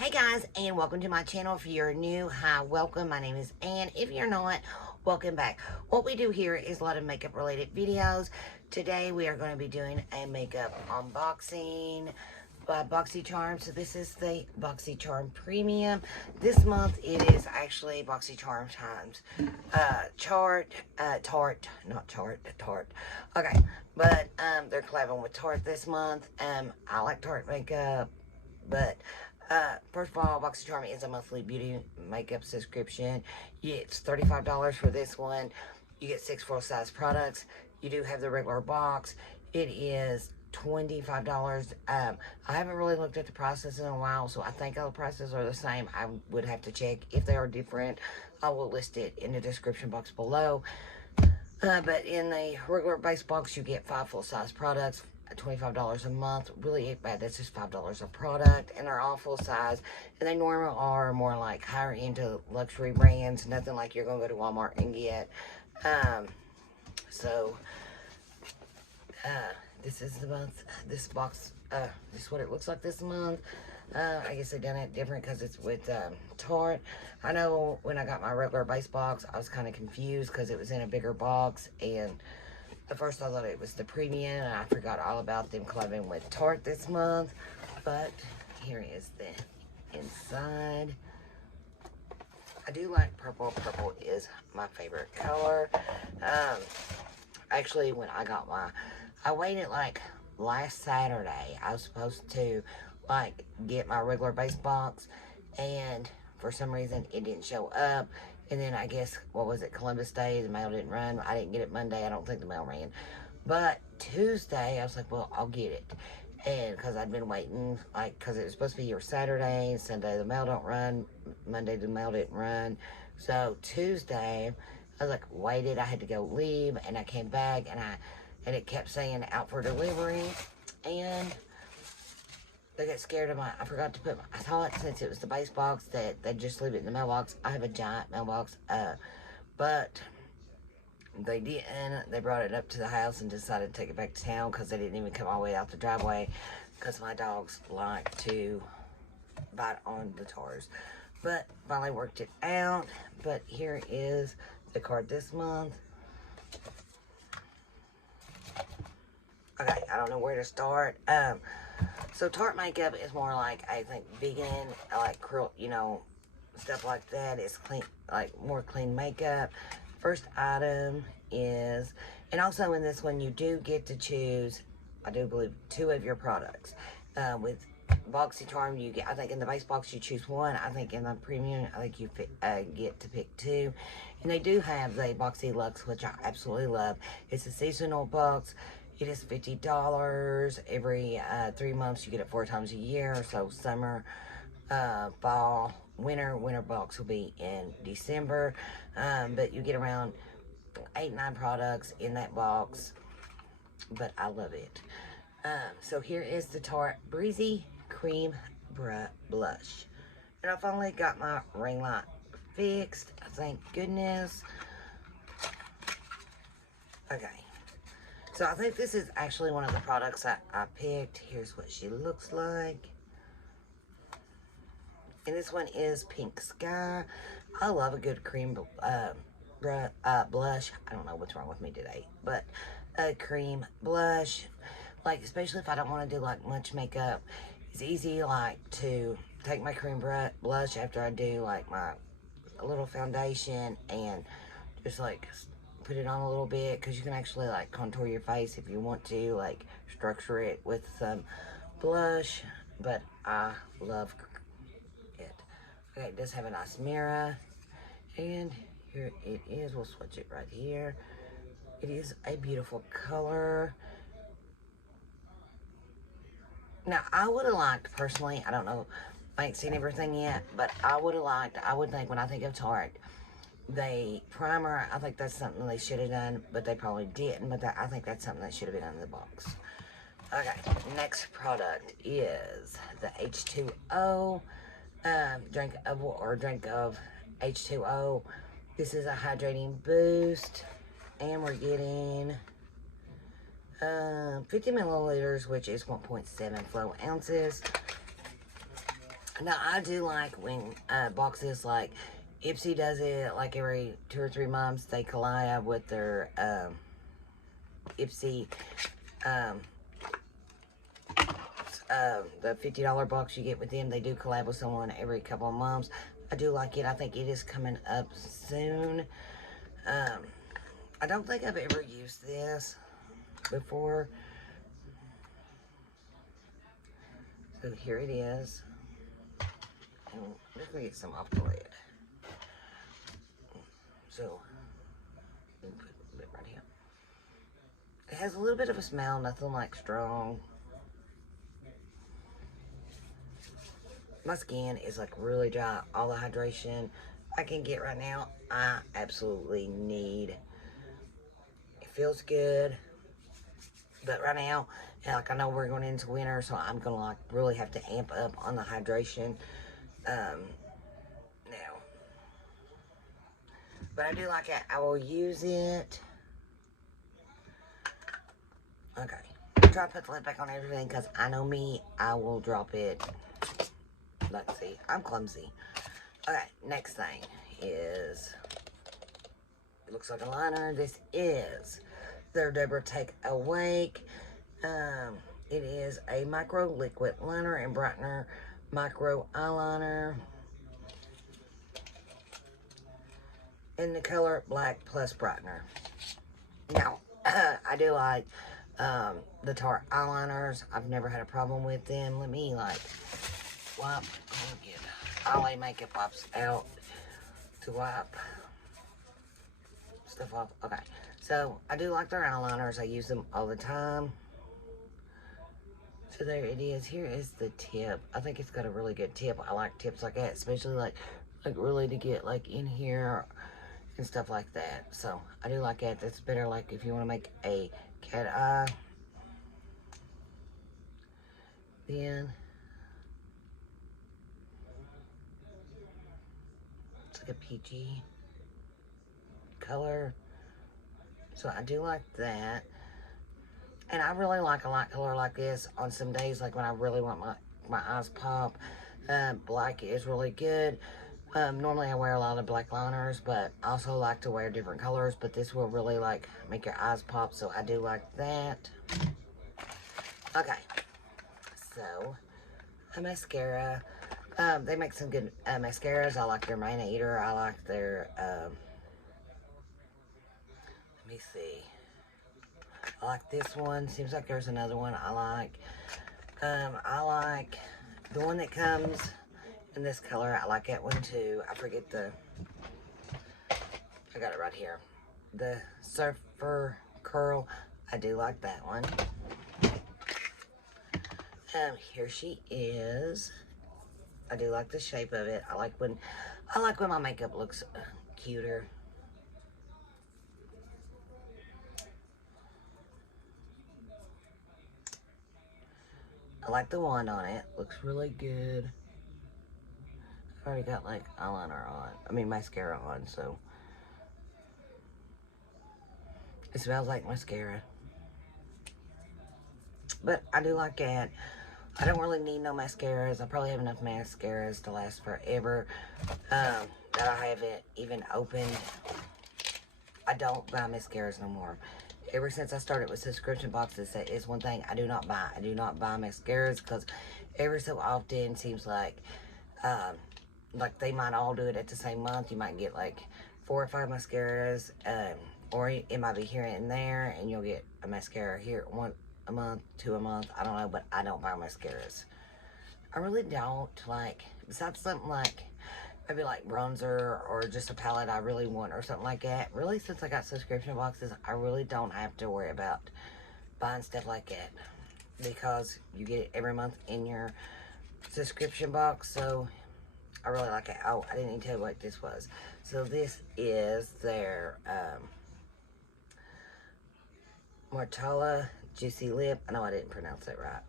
Hey guys, and welcome to my channel. If you're new, hi, welcome. My name is Ann. If you're not, welcome back. What we do here is a lot of makeup related videos. Today we are going to be doing a makeup unboxing by Boxycharm. So this is the Boxycharm Premium. This month it is actually Boxycharm times Tarte. Okay, but they're collabing with Tarte this month. I like Tarte makeup, but first of all, Boxycharm is a monthly beauty makeup subscription. It's $35 for this one. You get 6 full-size products. You do have the regular box. It is $25. I haven't really looked at the prices in a while, so I think all the prices are the same. I would have to check. If they are different, I will list it in the description box below. But in the regular base box, you get 5 full-size products, $25 a month. Really ain't bad. That's just $5 a product, and they're all full size. And they normally are more like higher into luxury brands. Nothing like you're gonna go to Walmart and get. So this is the month. This box. This is what it looks like this month. I guess they've done it different because it's with Tarte. I know when I got my regular base box, I was kind of confused because it was in a bigger box, and at first I thought it was the premium, and I forgot all about them collabing with Tarte this month. But here is the inside. I do like purple. Purple is my favorite color. Actually, when I got I waited like last Saturday. I was supposed to like get my regular base box, and for some reason it didn't show up. And then I guess, what was it, Columbus Day, the mail didn't run. I didn't get it Monday. I don't think the mail ran. But Tuesday, I was like, well, I'll get it. And because I'd been waiting, like, because it was supposed to be here Saturday, Sunday the mail don't run, Monday the mail didn't run. So Tuesday, I was like, waited. I had to go leave, and I came back, and it kept saying out for delivery. And they got scared of I forgot to put I thought since it was the base box that they'd just leave it in the mailbox. I have a giant mailbox, but they didn't. They brought it up to the house and decided to take it back to town because they didn't even come all the way out the driveway because my dogs like to bite on the tires. But finally worked it out. But here is the card this month. Okay, I don't know where to start. So Tarte makeup is more like, I think, vegan, like, stuff like that. It's clean, like more clean makeup. First item is, and also in this one you do get to choose, I do believe, 2 of your products. With Boxycharm, you get, I think in the base box you choose 1. I think in the premium, I think you get to pick 2. And they do have the Boxy Luxe, which I absolutely love. It's a seasonal box. It is $50 every 3 months. You get it 4 times a year. So summer, fall, winter. Winter box will be in December. But you get around 8-9 products in that box. But I love it. So here is the Tarte Breezy Cream Blush. And I finally got my ring light fixed. Thank goodness. Okay. So I think this is actually one of the products I picked. Here's what she looks like. And this one is Pink Sky. I love a good cream blush. I don't know what's wrong with me today. But a cream blush. Like, especially if I don't want to do, like, much makeup. It's easy, like, to take my cream blush after I do, like, my little foundation and just, like, put it on a little bit, because you can actually like contour your face if you want to, like structure it with some blush. But I love it. Okay, it does have a nice mirror, and here it is. We'll switch it right here. It is a beautiful color. Now I would have liked, personally, I don't know, I ain't seen everything yet, but I would think when I think of Tarte, the primer, I think that's something they should have done, but they probably didn't. But I think that's something that should have been in the box. Okay, next product is the H2O drink of H2O. This is a hydrating boost, and we're getting 50 milliliters, which is 1.7 flow ounces. Now, I do like when boxes like Ipsy does it like every 2 or 3 months. They collab with their Ipsy, um, the $50 box you get with them. They do collab with someone every couple of months. I do like it. I think it is coming up soon. I don't think I've ever used this before. So here it is. And we're gonna get some off the lid. So, let me put a bit right here. It has a little bit of a smell, nothing like strong. My skin is like really dry. All the hydration I can get right now, I absolutely need. It feels good. But right now, like I know we're going into winter, so I'm gonna like really have to amp up on the hydration now. But I do like it. I will use it. Okay. Try to put the lid back on everything because I know me, I will drop it. Let's see. I'm clumsy. Okay, next thing is, it looks like a liner. This is their Deborah Take Awake. It is a micro liquid liner and brightener micro eyeliner in the color Black Plus Brightener. Now, I do like the Tarte eyeliners. I've never had a problem with them. Let me like wipe. Get all my makeup wipes out to wipe stuff off. Okay, so I do like their eyeliners. I use them all the time. So there it is. Here is the tip. I think it's got a really good tip. I like tips like that, especially like really to get like in here and stuff like that. So I do like that. That's better like if you want to make a cat eye. Then it's like a peachy color. So I do like that. And I really like a light color like this on some days, like when I really want my eyes pop. Black is really good. Normally I wear a lot of black liners, but I also like to wear different colors, but this will really like make your eyes pop, so I do like that. Okay, so a mascara. They make some good mascaras. I like their Man Eater. I like their, let me see. I like this one. Seems like there's another one I like. I like the one that comes in this color. I like that one too. I forget I got it right here. The Surfer Curl. I do like that one. Here she is. I do like the shape of it. I like when my makeup looks cuter. I like the wand on it. Looks really good. I've already got like eyeliner on. I mean mascara on, so it smells like mascara. But I do like that. I don't really need no mascaras. I probably have enough mascaras to last forever. That I haven't even opened. I don't buy mascaras no more. Ever since I started with subscription boxes, that is one thing I do not buy. I do not buy mascaras because every so often it seems like they might all do it at the same month. You might get like 4 or 5 mascaras, or it might be here and there, and you'll get a mascara here one a month, 2 a month. I don't know, but I don't buy mascaras. I really don't like, besides something like maybe like bronzer or just a palette I really want or something like that. Really, since I got subscription boxes, I really don't have to worry about buying stuff like that because you get it every month in your subscription box. So I really like it. Oh, I didn't even tell you what this was. So this is their Martala Juicy Lip. I know I didn't pronounce it right,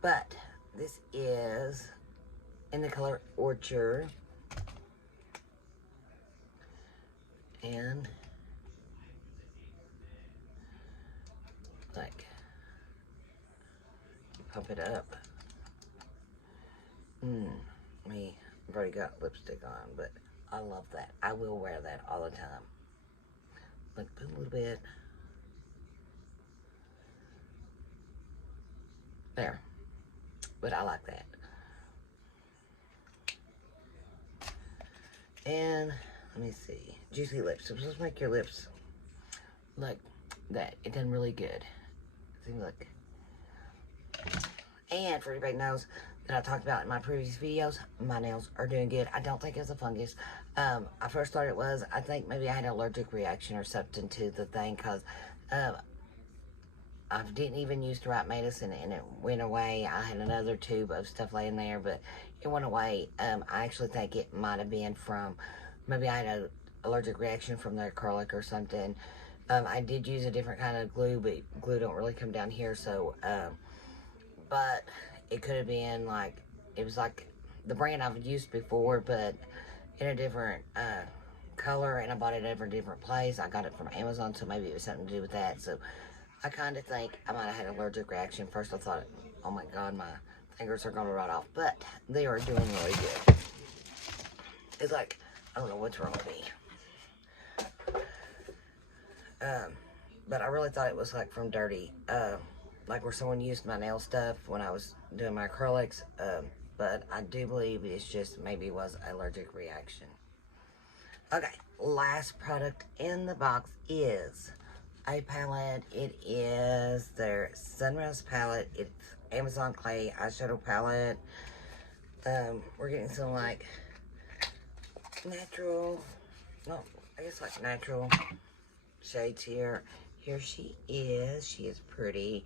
but this is in the color Orchard. And like pump it up. Let me already got lipstick on, but I love that. I will wear that all the time. Like, put a little bit. There. But I like that. And, let me see. Juicy lips. So just make your lips like that. It done really good. See, look. And for everybody knows that I talked about in my previous videos, my nails are doing good. I don't think it's a fungus. I first thought it was. I think maybe I had an allergic reaction or something to the thing, because I didn't even use the right medicine and it went away. I had another tube of stuff laying there, but it went away. I actually think it might have been from, maybe I had an allergic reaction from the acrylic or something. I did use a different kind of glue, but glue don't really come down here, so, but it could have been like, it was like the brand I've used before, but in a different color, and I bought it at a different place. I got it from Amazon, so maybe it was something to do with that. So I kind of think I might have had an allergic reaction. First I thought, oh my God, my fingers are going to rot off, but they are doing really good. It's like, I don't know what's wrong with me. But I really thought it was like from dirty, like where someone used my nail stuff when I was doing my acrylics, but I do believe it's just maybe was an allergic reaction. Okay, last product in the box is a palette. It is their Sunrise palette. It's Amazon Clay Eyeshadow Palette. We're getting some like natural, no, I guess like natural shades here. Here she is. She is pretty.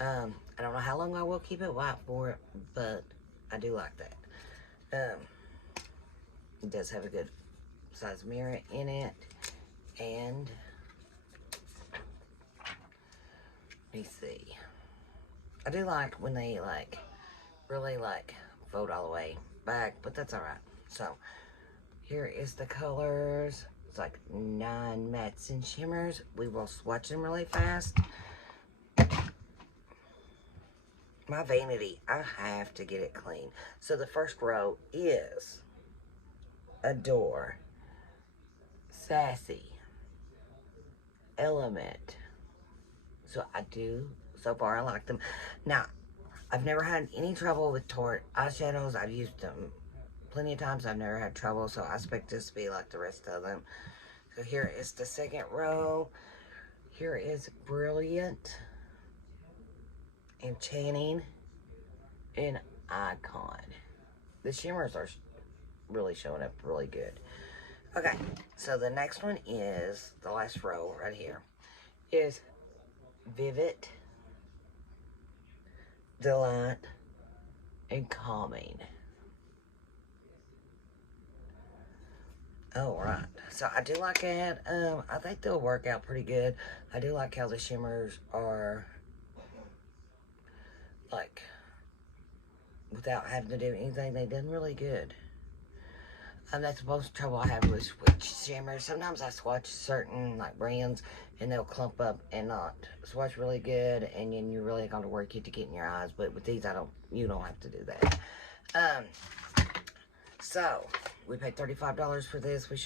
I don't know how long I will keep it white for, but I do like that. It does have a good size mirror in it, and let me see. I do like when they like really like fold all the way back, but that's all right. So here is the colors. It's like 9 mattes and shimmers. We will swatch them really fast. My vanity, I have to get it clean. So the first row is Adore, Sassy, Element. So I do, so far I like them. Now, I've never had any trouble with Tarte eyeshadows. I've used them plenty of times. I've never had trouble, so I expect this to be like the rest of them. So here is the second row. Here is Brilliant, Enchanting, and Icon. The shimmers are really showing up really good. Okay, so the next one is, the last row right here, is Vivid, Delight, and Calming. Oh, right. So I do like it. I think they'll work out pretty good. I do like how the shimmers are like, without having to do anything, they've done really good. That's the most trouble I have with shimmers. Sometimes I swatch certain like brands and they'll clump up and not swatch really good, and then you really got to work it to get in your eyes. But with these, you don't have to do that. So we paid $35 for this. We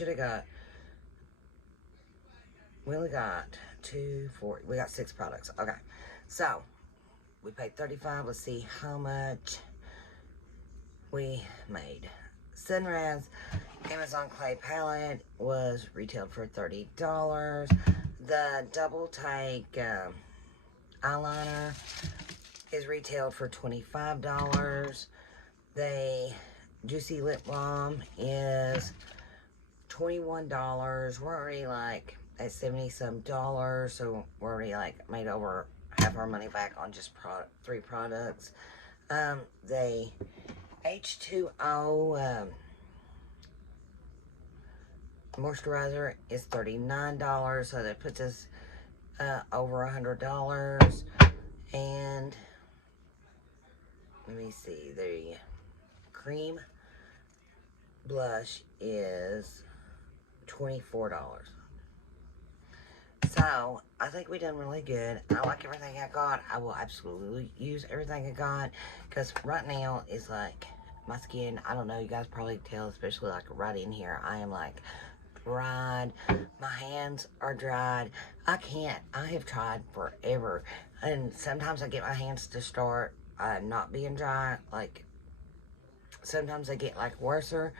only got 2, 4, we got 6 products. Okay, so we paid $35. Let's see how much we made. Sunrise Amazon Clay Palette was retailed for $30. The Double Take eyeliner is retailed for $25. The Juicy Lip Balm is $21. We're already like at $70-some, so we're already like made over half our money back on just 3 products. The H2O moisturizer is $39, so that puts us over $100. And let me see, the cream blush is $24. So I think we done really good. I like everything I got. I will absolutely use everything I got, because right now is like my skin, I don't know, you guys probably tell, especially like right in here, I am like dried. My hands are dried. I have tried forever. And sometimes I get my hands to start not being dry. Like, sometimes they get like worser.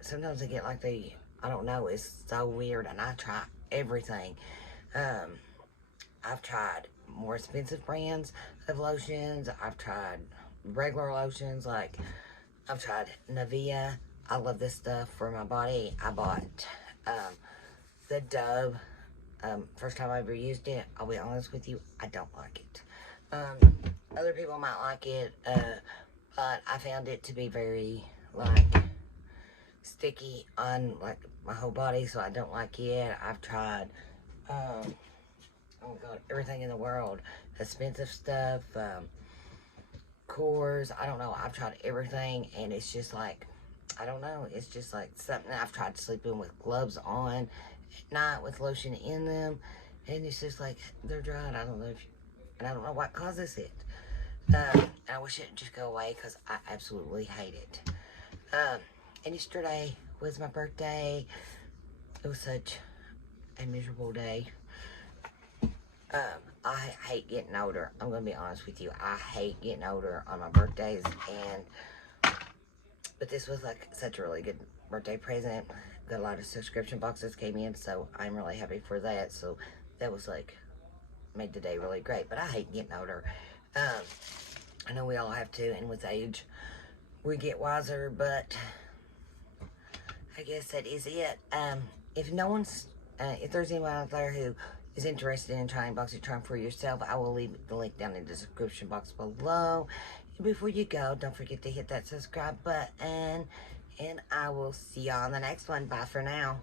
Sometimes they get like I don't know, it's so weird. And I try everything. Um, I've tried more expensive brands of lotions. I've tried regular lotions. Like, I've tried Nivea. I love this stuff for my body. I bought the Dove. First time I ever used it. I'll be honest with you, I don't like it. Other people might like it, but I found it to be very, like, sticky on, like, my whole body, so I don't like it. I've tried, oh God, everything in the world. Expensive stuff, cores, I don't know. I've tried everything, and it's just like, I don't know. It's just like something I've tried sleeping with gloves on at night with lotion in them, and it's just like they're dried. I don't know and I don't know what causes it. I wish it would just go away because I absolutely hate it. And yesterday was my birthday. It was such a miserable day. I hate getting older. I'm gonna be honest with you. I hate getting older on my birthdays, but this was like such a really good birthday present. Got a lot of subscription boxes came in, so I'm really happy for that. So that was like, made the day really great. But I hate getting older. I know we all have to, and with age, we get wiser, but I guess that is it. If no one's, if there's anyone out there who is interested in trying Boxycharm for yourself, I will leave the link down in the description box below. Before you go, don't forget to hit that subscribe button, and I will see y'all on the next one. Bye for now.